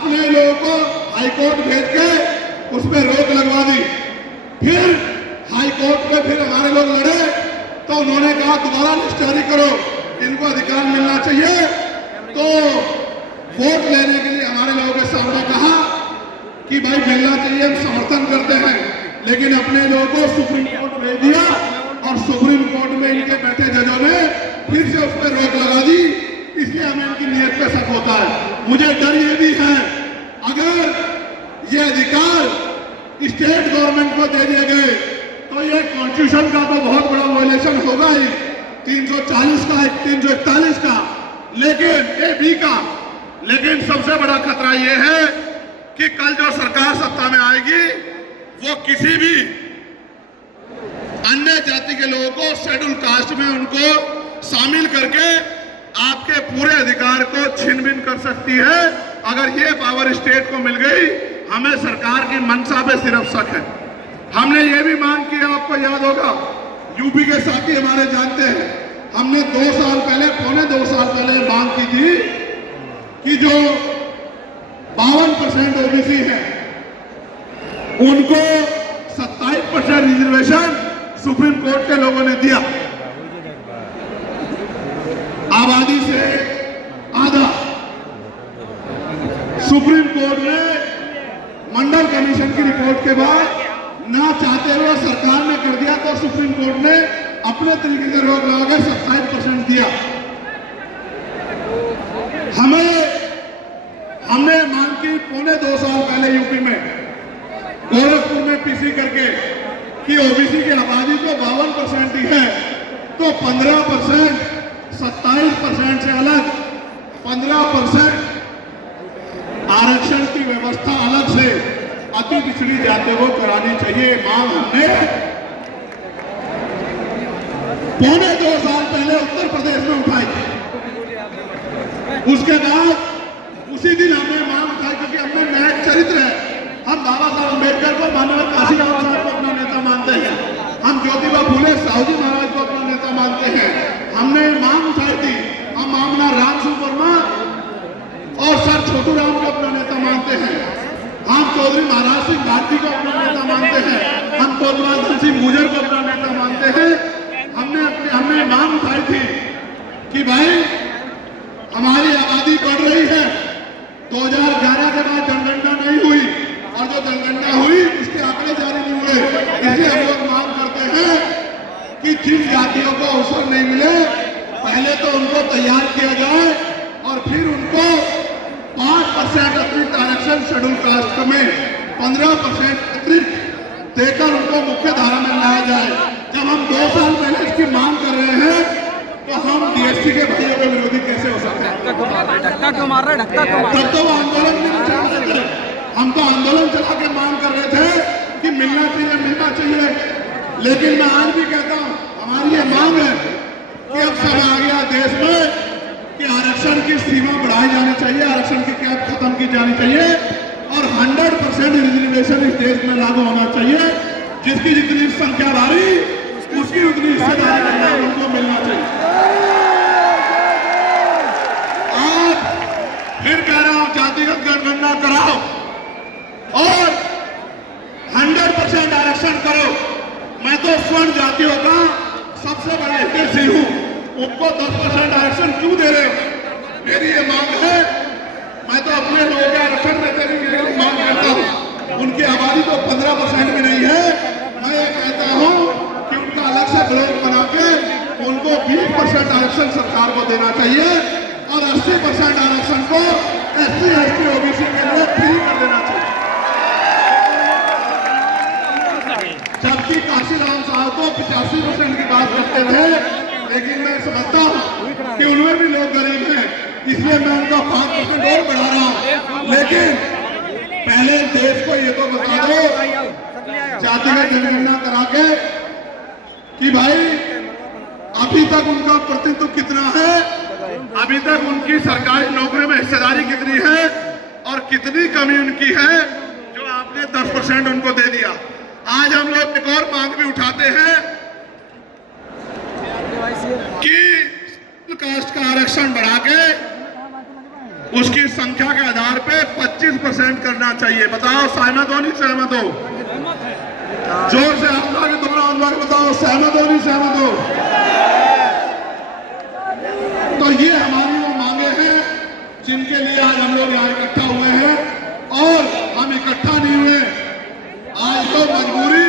अपने लोगों को हाईकोर्ट भेज के उस पर रोक लगवा दी। फिर हाईकोर्ट में फिर हमारे लोग लड़े तो उन्होंने कहा दोबारा लिस्ट जारी करो, इनको अधिकार मिलना चाहिए। तो वोट लेने के लिए हमारे लोगों के सामने कहा कि भाई मिलना चाहिए, हम समर्थन करते हैं, लेकिन अपने लोगों को सुप्रीम कोर्ट भेज दिया और सुप्रीम कोर्ट में इनके बैठे जजों ने फिर से उस पर रोक लगा दी। इसलिए हमें इनकी नीयत पे शक होता है। मुझे डर ये भी है, अगर ये अधिकार स्टेट गवर्नमेंट को दे दिए गए तो ये कॉन्स्टिट्यूशन का तो बहुत बड़ा वायलेशन होगा ही, 340 का, 341 का, लेकिन ए बी का। लेकिन सबसे बड़ा खतरा ये है कि कल जो सरकार सत्ता में आएगी वो किसी भी अन्य जाति के लोगों को शेड्यूल कास्ट में उनको शामिल करके आपके पूरे अधिकार को छीन बीन कर सकती है। अगर ये पावर स्टेट को मिल गई, हमें सरकार की मंशा पे सिर्फ शक है। हमने ये भी मांग की, आपको याद होगा, यूपी के साथी हमारे जानते हैं, हमने 2 साल पहले, पौने 2 साल पहले मांग की थी कि जो 52% ओबीसी है उनको 27% रिजर्वेशन सुप्रीम कोर्ट के लोगों ने दिया। आबादी से आधा सुप्रीम कोर्ट ने मंडल कमीशन की रिपोर्ट के बाद ना चाहते हुए सरकार ने कर दिया, तो सुप्रीम कोर्ट ने अपने तरीके से रोक लगा के 27% दिया। हमने मांग की पौने 2 साल पहले यूपी में, गोरखपुर में पीसी करके कि ओबीसी की आबादी तो 52% ही है, तो 15%, 27% से अलग 15% आरक्षण की व्यवस्था अलग से अति पिछड़ी जातियों को करानी चाहिए। मांग हमने पौने 2 साल पहले उत्तर प्रदेश में उठाई थी। उसके बाद उसी दिन हमने मांग उठाई, क्योंकि हमने न्याय चरित्र है। हम बाबा साहब अम्बेडकर को, माननीय काशीराम साहब को अपना नेता मानते हैं, हम ज्योतिबा फुले साहू जी महाराज को अपना नेता मानते हैं। हमने मांग उठाई थी, हम मामला रामसु वर्मा और सर छोटू राम को अपना नेता मानते हैं, हम चौधरी महाराज सिंह गांधी को अपना नेता मानते हैं, हम कोतवाल धन सिंह गुजर को अपना नेता मानते हैं। हमने मांग उठाई थी कि भाई हमारी आबादी बढ़ रही है, 2011 के बाद जनगणना नहीं हुई, और जो जनगणना हुई उसके आंकड़े जारी नहीं हुए। इसलिए हम लोग मांग करते हैं कि जिन जातियों को अवसर नहीं मिले, पहले तो उनको तैयार किया जाए और फिर उनको 5% अतिरिक्त आरक्षण शेड्यूल कास्ट में 15% अतिरिक्त देकर उनको मुख्य धारा में लाया जाए। जब हम 2 साल पहले इसकी मांग कर रहे हैं तो हम डीएससी के भाइयों के विरोधी कैसे हो सकते हैं? धक्का क्यों मार रहा है? तब तो वो आंदोलन नहीं चला सकते। हम तो आंदोलन चला के मांग कर रहे थे कि मिलना चाहिए। लेकिन मैं आज भी कहता हूँ, हमारी ये मांग है कि अब समय आ गया देश में कि आरक्षण की सीमा बढ़ाई जानी चाहिए, आरक्षण की कैप खत्म की जानी चाहिए और 100% रिजर्वेशन इस देश में लागू होना चाहिए। जिसकी जितनी संख्या भारी उसकी उतनी हिस्सेदारी उनको मिलना चाहिए। आज फिर कह रहा हूं, जातिगत जनगणना कराओ और 100% आरक्षण करो। मैं तो स्वर्ण जातियों का सबसे बड़ा हितैषी हूं, उनको 10% आरक्षण क्यों दे रहे हो? मेरी ये मांग है। मैं तो अपने लोगों के आरक्षण देते हुए मांग करता हूं। उनकी आबादी तो 15% भी नहीं है। मैं ये कहता हूं कि उनका अलग से ब्लॉक बना के उनको 20% आरक्षण सरकार को देना चाहिए और 80% आरक्षण को SC, ST, OBC के लिए फ्री कर देना चाहिए। जबकि काशीराम साहब को 85% की बात करते रहे, लेकिन मैं समझता हूं कि उनमें भी लोग गरीब हैं, इसलिए मैं उनका 5% और बढ़ा रहा हूं। लेकिन पहले देश को ये तो बता दो, जातिगत जनगणना करा के, कि भाई अभी तक उनका प्रतिनिधित्व कितना है, अभी तक उनकी सरकारी नौकरी में हिस्सेदारी कितनी है और कितनी कमी उनकी है जो आपने 10% उनको दे दिया। आज हम लोग एक और मांग भी उठाते हैं कि कास्ट का आरक्षण बढ़ा के उसकी संख्या के आधार पे 25% करना चाहिए। बताओ सहमत हो नहीं सहमत हो? जोर से हाथ उठा के दोनों हाथ उठा के बताओ सहमत हो नहीं सहमत हो? तो ये हमारी वो मांगे हैं जिनके लिए आज हम लोग यहाँ इकट्ठा हुए हैं। और हम इकट्ठा नहीं हुए आज तो मजबूरी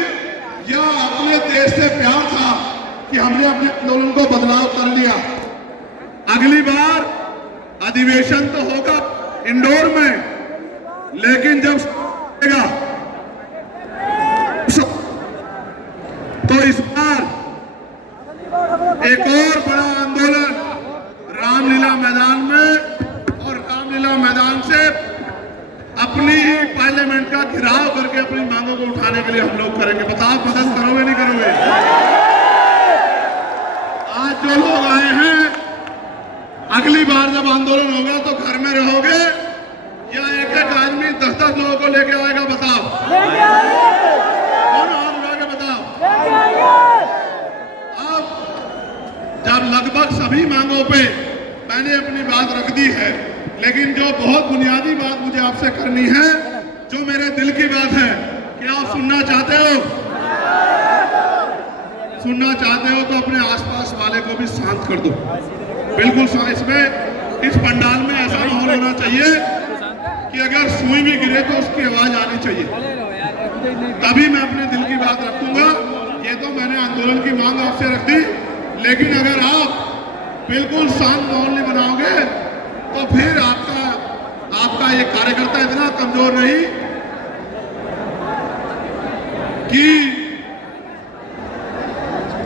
या अपने देश से प्यार था कि हमने अपने आंदोलन को बदलाव कर लिया। अगली बार अधिवेशन तो होगा इंदौर में, लेकिन जब तो इस बार एक और बड़ा आंदोलन रामलीला मैदान में, और रामलीला मैदान से अपनी ही पार्लियामेंट का घेराव करके अपनी मांगों को उठाने के लिए हम लोग करेंगे। बताओ मदद करोगे नहीं करोगे? आज जो लोग आए हैं, अगली बार जब आंदोलन होगा तो घर में रहोगे या एक एक आदमी 10-10 लोगों को लेके आएगा? बताओ कौन हाथ उठा के बताओ। अब जब लगभग सभी मांगों पे मैंने अपनी बात रख दी है, लेकिन जो बहुत बुनियादी बात मुझे आपसे करनी है, जो मेरे दिल की बात है, क्या आप सुनना चाहते हो? सुनना चाहते हो तो अपने आसपास वाले को भी शांत कर दो। बिल्कुल इसमें इस पंडाल में ऐसा माहौल होना चाहिए कि अगर सुई भी गिरे तो उसकी आवाज आनी चाहिए, तभी मैं अपने दिल की बात रखूंगा। ये तो मैंने आंदोलन की मांग आपसे रख दी, लेकिन अगर आप बिल्कुल शांत माहौल नहीं बनाओगे तो फिर आपका ये कार्यकर्ता इतना कमजोर नहीं कि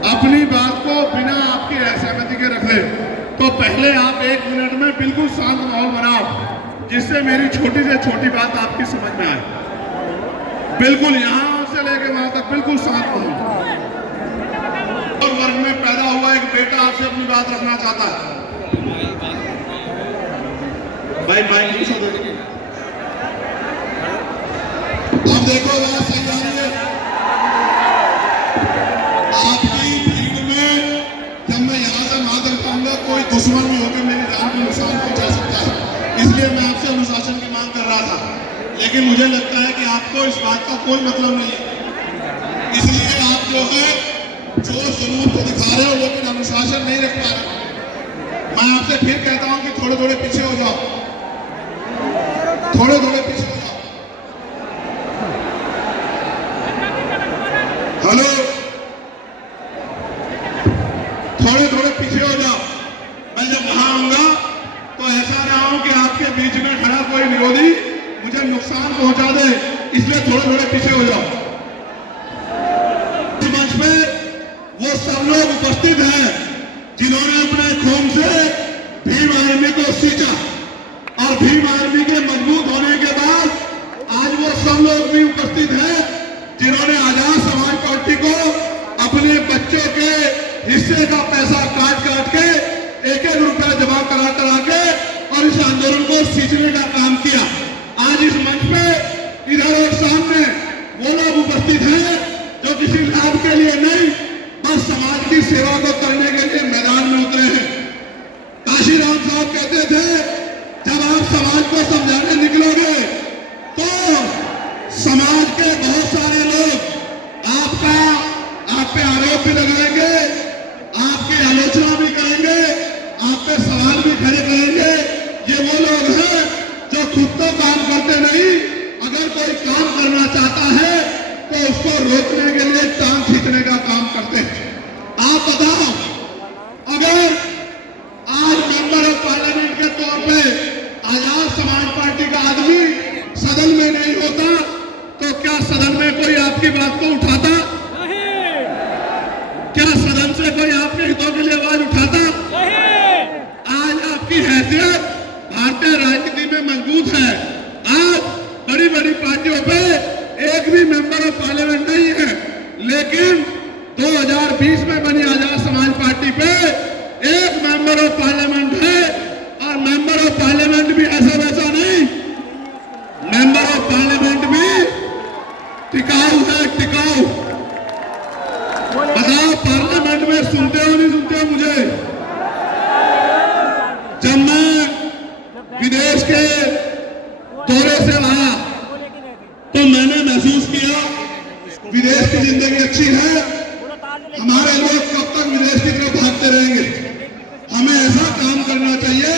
अपनी बात को बिना आपकी असहमति के रख ले। तो पहले आप 1 मिनट में बिल्कुल शांत माहौल बनाओ, जिससे मेरी छोटी से छोटी बात आपकी समझ में आए। बिल्कुल यहां से लेके वहां तक बिल्कुल शांत माहौल। और वर्ग में पैदा हुआ एक बेटा आपसे अपनी बात रखना चाहता है। भाई माइक नीचे दो। अब देखो बात सही आ रही है। आपकी भीड़ में जब मैं यहाँ से वहां तक जाऊंगा, कोई दुश्मन भी होकर मेरी जान को नुकसान पहुंचा सकता है। इसलिए मैं आपसे अनुशासन की मांग कर रहा था, लेकिन मुझे लगता है कि आपको इस बात का कोई मतलब नहीं है। इसलिए आप जो है जो जुनून तो दिखा रहे हो, लेकिन अनुशासन नहीं रख पा रहे। मैं आपसे फिर कहता हूं कि थोड़े थोड़े पीछे हो जाओ, थोड़े थोड़े पीछे हो जाओ। हेलो, थोड़े थोड़े पीछे हो जाओ। मैं जब वहां आऊंगा तो ऐसा ना हो कि आपके बीच में खड़ा कोई विरोधी मुझे नुकसान पहुंचा दे, इसलिए थोड़े थोड़े पीछे हो जाओ। इस मंच पे वो सब लोग उपस्थित हैं जिन्होंने अपने खून से भीम आर्मी को सींचा, और भीम आर्मी के मजबूत होने के बाद आज वो सब लोग भी उपस्थित हैं जिन्होंने आजाद समाज पार्टी को अपने बच्चों के हिस्से का पैसा काट काट के 1-1 रुपया जमा करा करा के और इस आंदोलन को सींचने का काम किया। आज इस मंच पे इधर और सामने वो लोग उपस्थित हैं जो किसी लाभ के लिए नहीं, बस समाज की सेवा को करने के लिए मैदान में उतरे हैं। काशीराम साहब कहते थे, जब आप समाज को समझाने निकलोगे तो समाज के बहुत सारे लोग आप पे आरोप भी लगाएंगे, आपकी आलोचना भी करेंगे, आप पे सवाल भी खड़े करेंगे। ये वो लोग हैं जो खुद तो काम करते नहीं, अगर कोई काम करना चाहता है तो उसको रोकने के लिए टांग खींचने का काम करते हैं। आप बताओ, अगर आज मेंबर ऑफ पार्लियामेंट के तौर पे आजाद समाज पार्टी का आदमी सदन में नहीं होता तो क्या सदन में कोई आपकी बात को उठाता? नहीं। क्या सदन से कोई आपके हितों के लिए आवाज उठाता? नहीं। आज आपकी हैसियत भारतीय राजनीति में मजबूत है। आज बड़ी बड़ी पार्टियों पे एक भी मेंबर ऑफ पार्लियामेंट नहीं है, लेकिन 2020 में बनी आजाद समाज पार्टी पे एक मेंबर ऑफ पार्लियामेंट है, और मेंबर ऑफ पार्लियामेंट भी ऐसा वैसा नहीं, मेंबर ऑफ पार्लियामेंट भी टिकाऊ है, टिकाऊ। बताओ पार्लियामेंट में सुनते हो नहीं सुनते हो? मुझे जब मैं विदेश के विदेश से आया तो मैंने महसूस किया विदेश की जिंदगी अच्छी है। हमारे लोग कब तक विदेश की तरफ भागते रहेंगे? हमें ऐसा काम करना चाहिए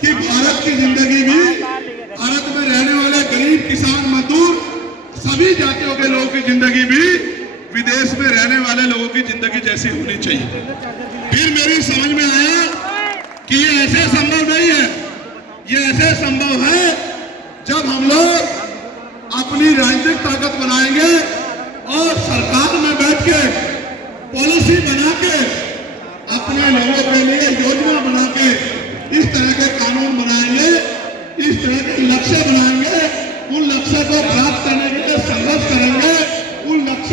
कि भारत की जिंदगी भी, भारत में रहने वाले गरीब, किसान, मजदूर, सभी जातियों के लोगों की जिंदगी भी विदेश में रहने वाले लोगों की जिंदगी जैसी होनी चाहिए। फिर मेरी समझ में आया कि ये ऐसे संभव नहीं है, ये ऐसे संभव है जब हम लोग अपनी राजनीतिक ताकत बनाएंगे और सरकार में बैठ के पॉलिसी बना के अपने लोगों के लिए योजना बना के इस तरह के कानून बनाएंगे, इस तरह के लक्ष्य बनाएंगे, उन लक्ष्य को प्राप्त